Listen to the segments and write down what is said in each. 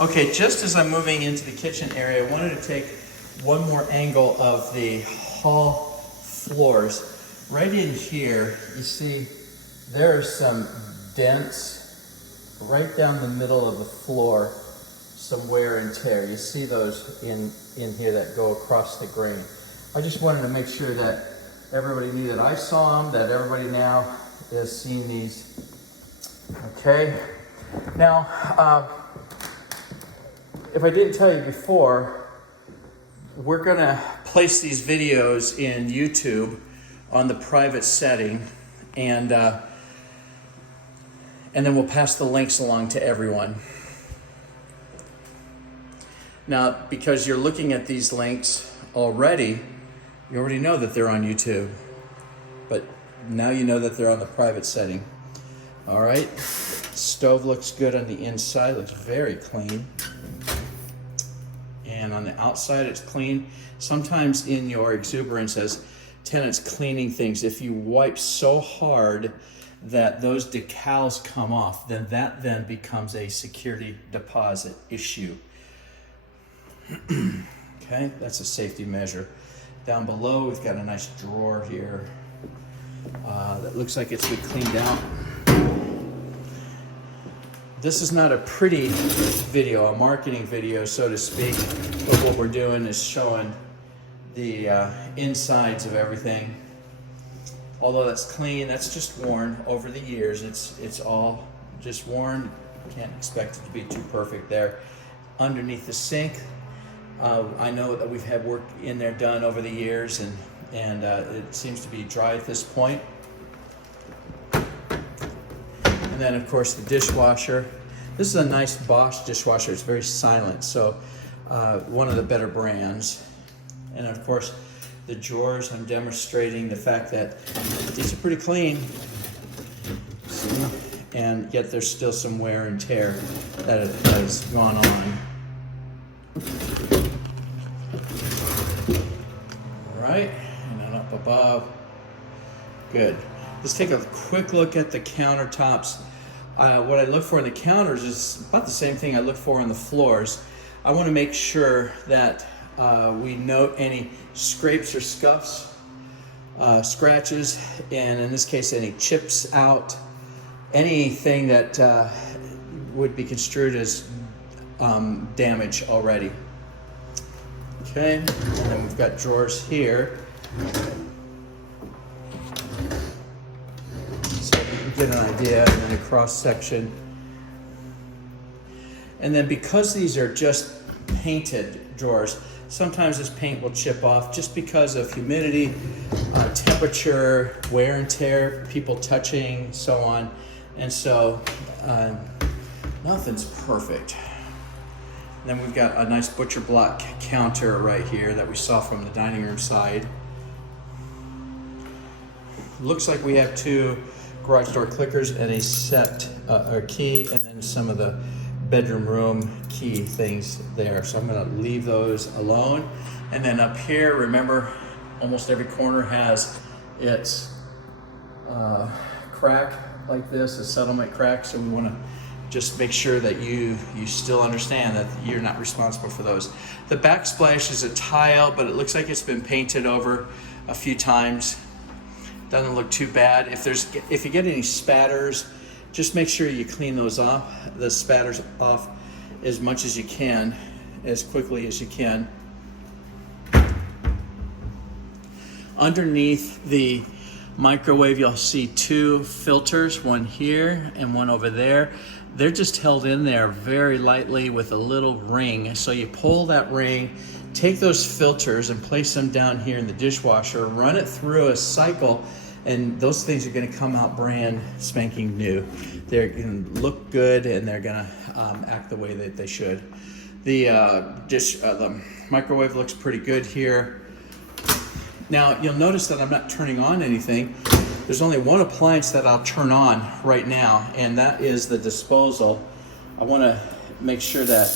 Okay, just as I'm moving into the kitchen area, I wanted to take one more angle of the hall floors. Right in here, you see there are some dents right down the middle of the floor, some wear and tear. You see those in here that go across the grain. I just wanted to make sure that everybody knew that I saw them, that everybody now has seen these. Okay, now, if I didn't tell you before, we're gonna place these videos in YouTube on the private setting, and then we'll pass the links along to everyone. Now, because you're looking at these links already, you already know that they're on YouTube, but now you know that they're on the private setting. All right, stove looks good on the inside, looks very clean. And on the outside it's clean. Sometimes in your exuberance as tenants cleaning things, if you wipe so hard that those decals come off, then that then becomes a security deposit issue. Okay, that's a safety measure. Down below, we've got a nice drawer here that looks like it's been cleaned out. This is not a pretty video, a marketing video, so to speak, but what we're doing is showing the insides of everything. Although that's clean, that's just worn over the years. It's all just worn. Can't expect it to be too perfect there. Underneath the sink, I know that we've had work in there done over the years, and it seems to be dry at this point. And then, of course, the dishwasher. This is a nice Bosch dishwasher. It's very silent, so one of the better brands. And of course, the drawers, I'm demonstrating the fact that these are pretty clean, and yet there's still some wear and tear that has gone on. All right, and then up above. Good. Let's take a quick look at the countertops. What I look for in the counters is about the same thing I look for on the floors. I want to make sure that we note any scrapes or scuffs, scratches, and in this case any chips out, anything that would be construed as damage already. Okay, and then we've got drawers here. Get an idea, and then a cross section. And then because these are just painted drawers, sometimes this paint will chip off just because of humidity, temperature, wear and tear, people touching, so on. And so nothing's perfect. And then we've got a nice butcher block counter right here that we saw from the dining room side. Looks like we have two garage door clickers and a set or key, and then some of the bedroom room key things there. So I'm going to leave those alone. And then up here, remember, almost every corner has its crack like this, a settlement crack. So we want to just make sure that you still understand that you're not responsible for those. The backsplash is a tile, but it looks like it's been painted over a few times. Doesn't look too bad. If you get any spatters, just make sure you clean those off, the spatters off as much as you can, as quickly as you can. Underneath the microwave, you'll see two filters, one here and one over there. They're just held in there very lightly with a little ring. So you pull that ring, take those filters and place them down here in the dishwasher, run it through a cycle, and those things are going to come out brand spanking new. They're going to look good, and they're going to act the way that they should. The microwave looks pretty good here. Now you'll notice that I'm not turning on anything. There's only one appliance that I'll turn on right now, and that is the disposal. I want to make sure that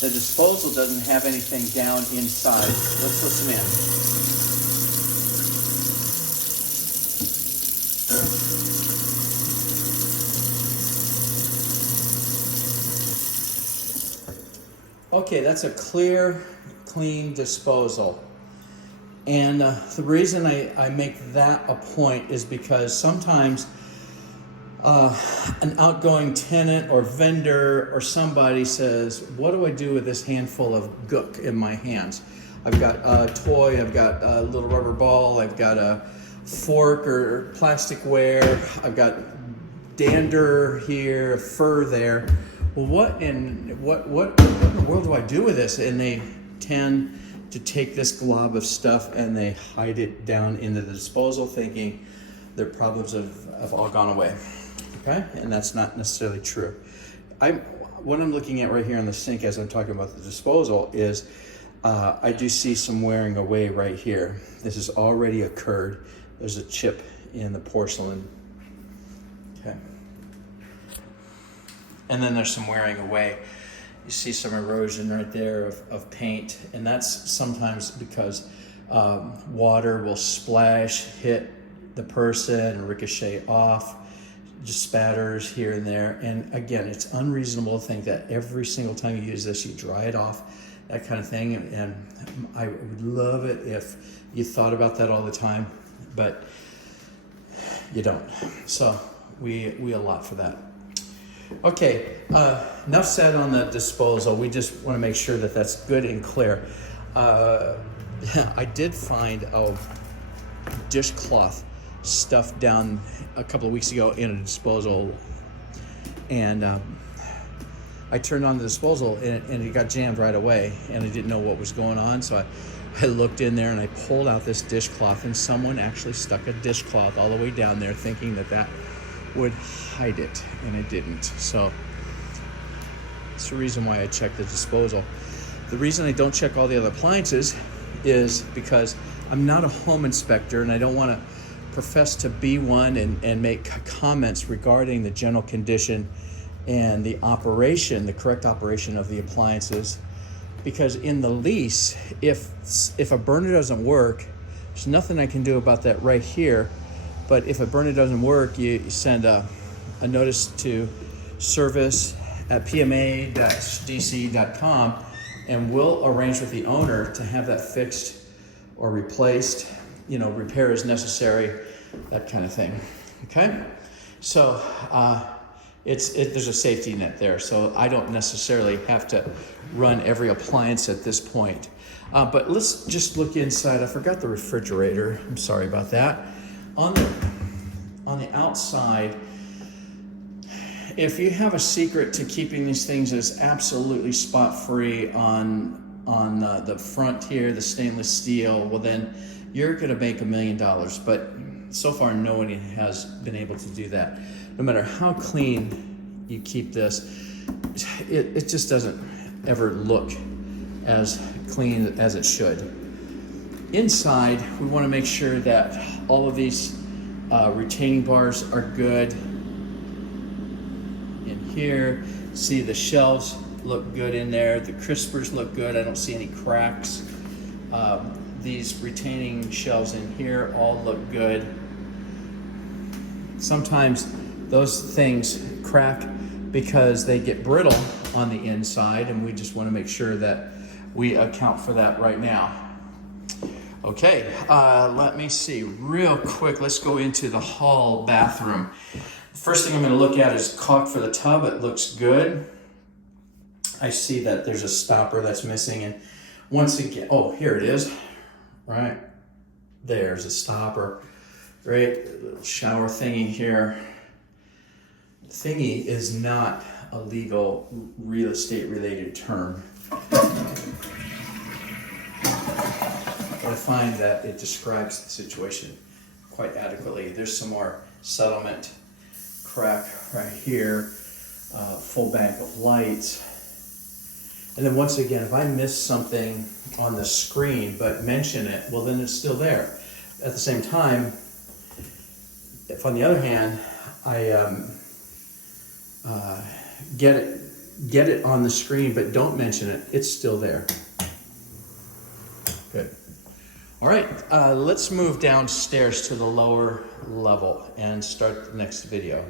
the disposal doesn't have anything down inside. Let's listen in. Okay, that's a clear, clean disposal. And the reason I make that a point is because sometimes an outgoing tenant or vendor or somebody says, what do I do with this handful of gook in my hands? I've got a toy, I've got a little rubber ball, I've got a fork or plasticware, I've got dander here, fur there. Well, what in the world do I do with this? And they tend to take this glob of stuff and they hide it down into the disposal, thinking their problems have all gone away. Okay, and that's not necessarily true. What I'm looking at right here on the sink as I'm talking about the disposal is I do see some wearing away right here. This has already occurred. There's a chip in the porcelain. Okay. And then there's some wearing away. You see some erosion right there of paint, and that's sometimes because water will splash, hit the person, and ricochet off, just spatters here and there. And again, it's unreasonable to think that every single time you use this, you dry it off, that kind of thing. And I would love it if you thought about that all the time, but you don't. So we allot for that. Okay, enough said on the disposal. We just want to make sure that that's good and clear. I did find a dishcloth stuffed down a couple of weeks ago in a disposal, and I turned on the disposal and it got jammed right away, and I didn't know what was going on, so I looked in there and I pulled out this dishcloth, and someone actually stuck a dishcloth all the way down there thinking that would hide it, and it didn't. So that's the reason why I check the disposal. The reason I don't check all the other appliances is because I'm not a home inspector, and I don't want to profess to be one and make comments regarding the general condition and the correct operation of the appliances. Because in the lease, if a burner doesn't work, there's nothing I can do about that right here. But if a burner doesn't work, you send a notice to service@pma-dc.com, and we'll arrange with the owner to have that fixed or replaced, repair is necessary, that kind of thing. Okay? So there's a safety net there, so I don't necessarily have to run every appliance at this point. But let's just look inside. I forgot the refrigerator. I'm sorry about that. On the outside, if you have a secret to keeping these things as absolutely spot-free on the front here, the stainless steel, well then you're going to make $1 million. But so far, no one has been able to do that. No matter how clean you keep this, it just doesn't ever look as clean as it should. Inside, we want to make sure that all of these retaining bars are good. In here, see the shelves look good in there. The crispers look good. I don't see any cracks. These retaining shelves in here all look good. Sometimes those things crack because they get brittle on the inside, and we just want to make sure that we account for that right now. Okay, let me see real quick. Let's go into the hall bathroom. First thing I'm going to look at is caulk for the tub. It looks good. I see that there's a stopper that's missing, and once again, oh, here it is. Right there's a stopper. Great little shower thingy here. Thingy is not a legal real estate related term. I find that it describes the situation quite adequately. There's some more settlement crack right here, full bank of lights. And then once again, if I miss something on the screen but mention it, well then it's still there. At the same time, if on the other hand, I get it on the screen but don't mention it, it's still there. Good. All right, let's move downstairs to the lower level and start the next video.